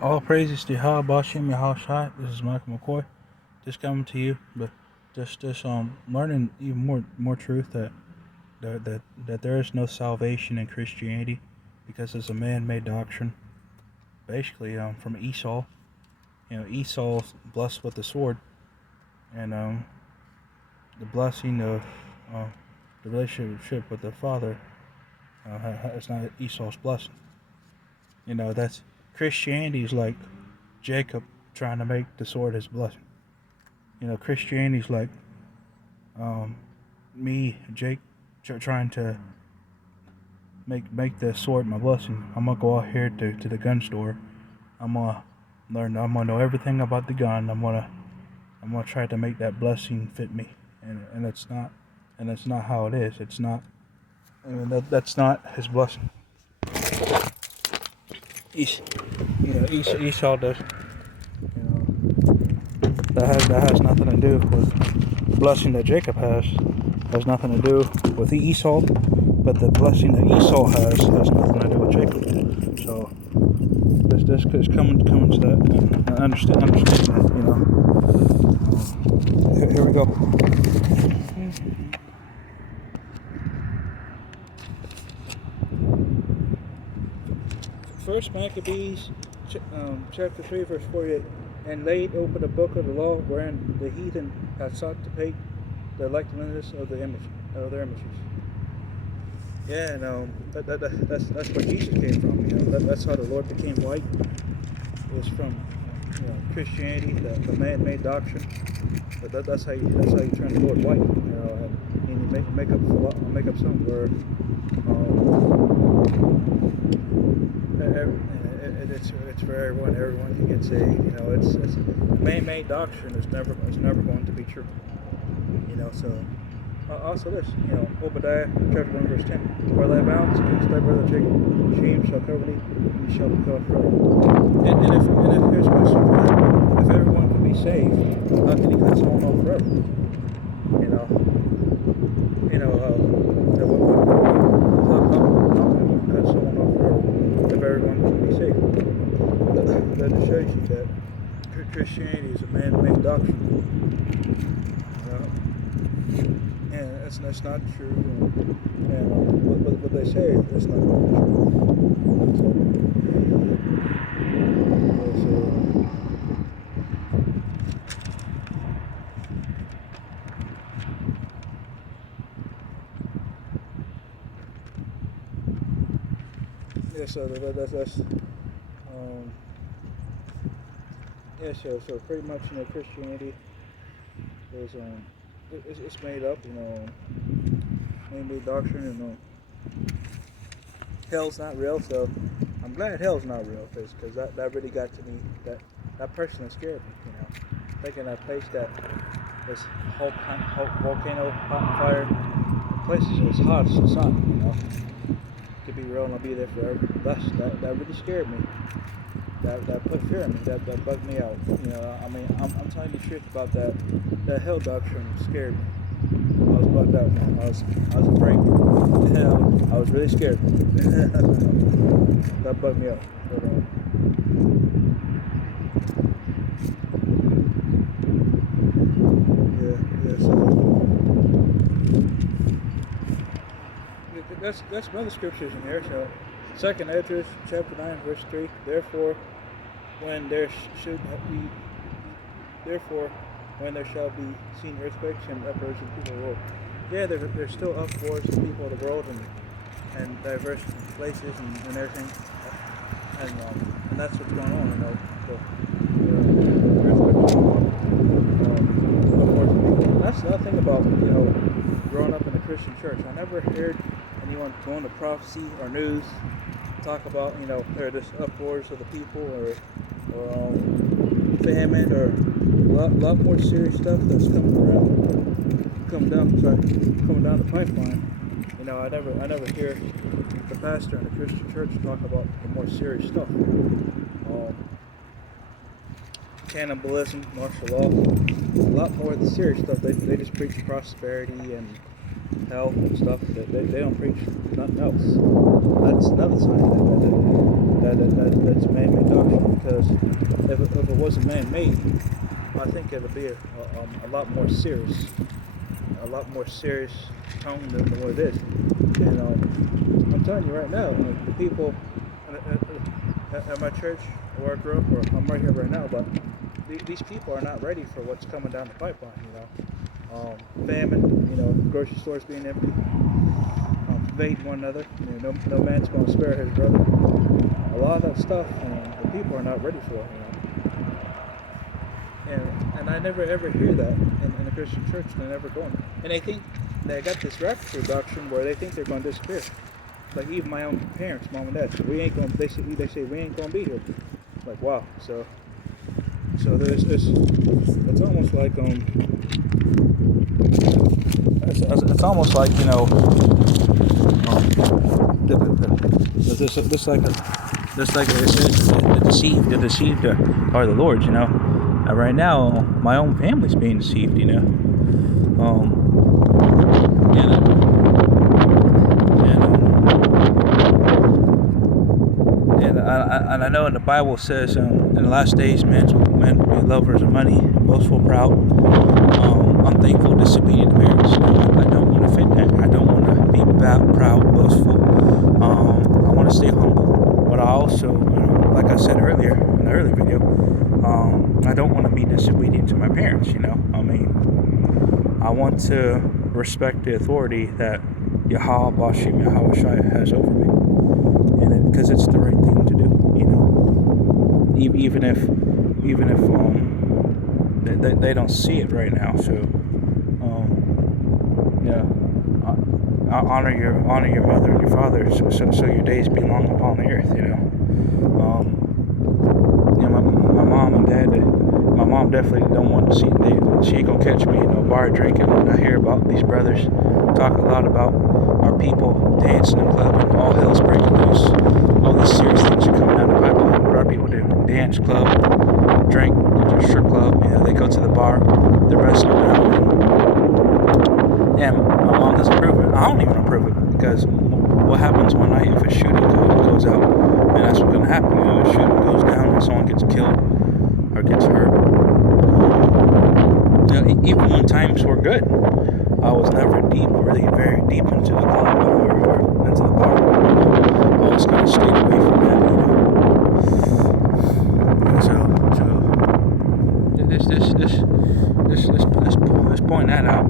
All praises to Yahweh Bashem Yahushai. This is Michael McCoy, just coming to you, but just learning even more truth that there is no salvation in Christianity because it's a man-made doctrine. Basically, from Esau. Esau's blessed with the sword, and the blessing of uh, the relationship with the father is not Esau's blessing. That's Christianity is like Jacob trying to make the sword his blessing. Christianity's like um, me, Jake, trying to make the sword my blessing. I'm gonna go out here to the gun store. I'm gonna learn. I'm gonna know everything about the gun. I'm gonna try to make that blessing fit me, and it's not, and that's not how it is. It's not. I mean that's not his blessing. Esau does. You know, that has nothing to do with the blessing that Jacob has. Has nothing to do with Esau, but the blessing that Esau has nothing to do with Jacob. So this is coming to that and understand that. Here we go. First Maccabees, chapter 3, verse 48. And laid open the book of the law, wherein the heathen had sought to paint the likeness of their images. Yeah, and that's where Jesus came from. That's how the Lord became white. It was from Christianity, the man-made doctrine. But that's how you turn the Lord white. And you make up something where it's for everyone. Everyone can get saved. It's man-made doctrine is never going to be true. So also this, Obadiah chapter 1 verse 10. For thy violence against thy brother Jacob, shame shall cover thee, and he shall be cut forever. And if here's a question for that: if everyone can be saved, how can he cut someone off forever? How can you cut someone off forever if everyone can be saved? That just shows you that Christianity is a man-made doctrine. And that's not true. And what they say is not true. So pretty much Christianity is it's made up, man-made doctrine, hell's not real. So I'm glad hell's not real, because that really got to me. That person scared me, thinking that place that this whole volcano hot fire, the place is hot as the sun, could be real and I'll be there forever. That really scared me. That put fear in me. That bugged me out. I'm telling you the truth about that. That hell doctrine scared me. I was bugged out, man. I was afraid. I was really scared. That bugged me out. But, so that's one of the scriptures in here. So, 2nd Esdras chapter 9 verse 3. Therefore, when there shall be seen earthquakes and uproars in the people of the world. Yeah, there's still uproars in the people of the world and diverse places and everything, and that's what's going on. So earthquakes going on, uproars in people. That's the other thing about growing up in a Christian church. I never heard anyone going to prophecy or news talk about there are just uproars of the people or famine or a lot more serious stuff that's coming down the pipeline. I never hear the pastor in a Christian church talk about the more serious stuff. Cannibalism, martial law, a lot more of the serious stuff. They just preach prosperity and hell and stuff, they don't preach nothing else. That's another sign that's man-made doctrine. Because if it wasn't man-made, I think it would be a lot more serious, tone than what it is. And I'm telling you right now, the people at my church where I grew up, or I'm right here right now, but these people are not ready for what's coming down the pipeline. Famine, grocery stores being empty, invading one another. No man's going to spare his brother. A lot of that stuff, the people are not ready for it. And I never ever hear that in a Christian church. They're never going. And they think they got this rapture doctrine where they think they're going to disappear. Like even my own parents, mom and dad, we ain't going. They say we ain't going to be here. Like wow. So there's this. It's almost like It's almost like this like it says the deceived are the Lord's. Right now my own family's being deceived. And I know in the Bible says in the last days men will be lovers of money, boastful, proud, unthankful, disobedient parents. I don't want to fit that. I don't want to be proud, boastful. I want to stay humble. But I also, like I said earlier in the earlier video, I don't want to be disobedient to my parents. I want to respect the authority that Yahweh Bashim Yahweh Shai has over me, and because it's the right thing to do. Even if they don't see it right now. So honor your mother and your father, so your days be long upon the earth. My mom and dad. My mom definitely don't want to see. She ain't gonna catch me in no bar drinking. And I hear about these brothers talk a lot about our people dancing and clubbing. All hell's breaking loose. All these serious things are coming down the pipeline. What our people do? Dance, club, drink, go to a strip club. They go to the bar. They're messing around. And my mom doesn't approve it. I don't even approve it because what happens one night if a shooting goes out, and that's what's gonna happen. A shooting goes down and someone gets killed or gets hurt. Even when times were good, I was never really very deep into the club or into the bar. I always kind of stayed away from that. Let's point that out.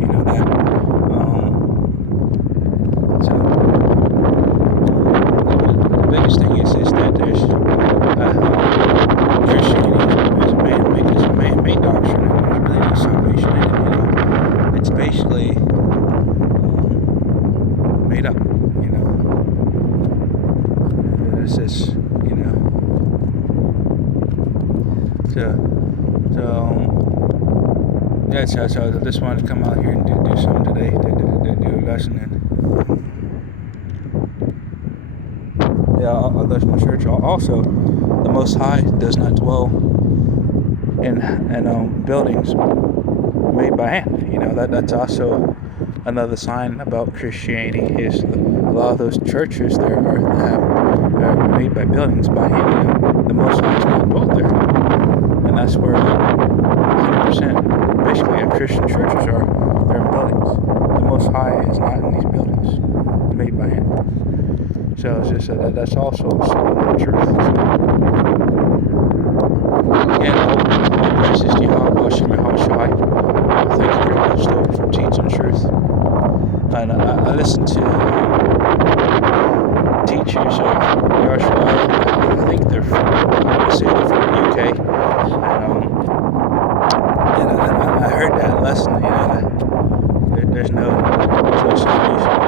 The biggest thing is that there's Christianity is a man-made doctrine, and there's really no salvation in it. It's basically made up. It's just So I just wanted to come out here and do something today, do a lesson. And I left my church. Also, the Most High does not dwell in buildings made by hand. That's also another sign about Christianity is a lot of those churches there are made by buildings by hand. The Most High is not dwelt there, and that's where 100%. Basically, Christian churches they're in buildings. The Most High is not in these buildings made by hand. So it's just that's also another truth. Again, all praises to Yahweh Hashem Yahushai. Thank you very much, Lord, for teaching the truth. And I listen to teachers of Yahushua. I think they're from the UK. And I heard that lesson, there's no salvation